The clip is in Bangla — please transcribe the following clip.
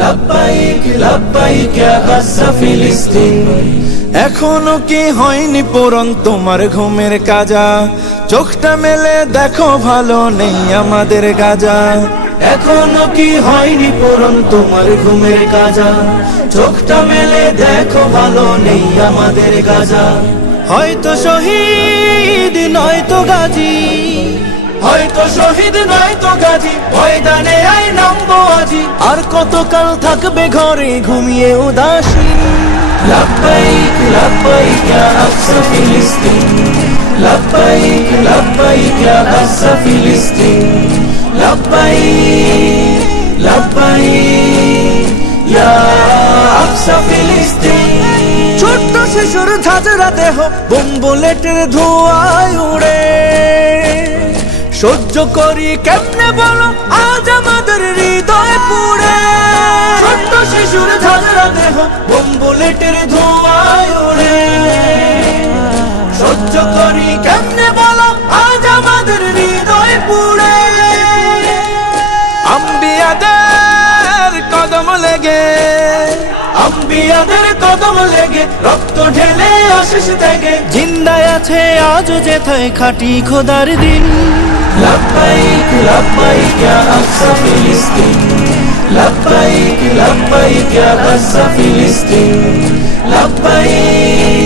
লাব্বাইক লাব্বাইক ইয়া গাজ্জা ফিলিস্তিন। এখনো কি হয়নি পূরণ তোমার ঘুমের কাজা? চোখটা মেলে দেখো ভালো নেই আমাদের গাজা। এখনো কি হয়নি পূরণ তোমার ঘুমের কাজা? চোখটা মেলে দেখো ভালো নেই আমাদের গাজা। হয়তো শহীদ নয়তো গাজী, হয়তো শহীদ নয়তো গাজী, ময়দানে আই নামবো আজি। আর কতকাল থাকবে ঘরে ঘুমিয়ে উদাসীন? লাব্বাইক লাব্বাইক ইয়া আকসা ফিলিস্তিন। লাব্বাইক লাব্বাইক ইয়া গাজ্জা ফিলিস্তিন। লাব্বাইক লাব্বাইক ইয়া আকসা ফিলিস্তিন। ছোট্ট শিশুর ঝাঁঝরা দেহ বোম বুলেটের ধোঁয়ায় উড়ে, সহ্য করি কেমনে বলো আজ আমাদের হৃদয় পুড়ে। ছোট্ট শিশুর ঝাঁঝরা দেহ বোম বুলেটের ধোঁয়ায় উড়ে, সহ্য করি কেমনে বলো আজ আমাদের হৃদয় পুড়ে। আম্বিয়াদের কদম লেগে, আম্বিয়াদের কদম লেগে রক্ত ঢেলে আশিস ত্যাগে জিন্দায় আছে আজ যেথায় খাঁটি খোদার দিন। লাব্বাইক লাব্বাইক ইয়া আকসা ফিলিস্তিন। লাব্বাইক লাব্বাইক ইয়া গাজ্জা ফিলিস্তিন। লাব্বাইক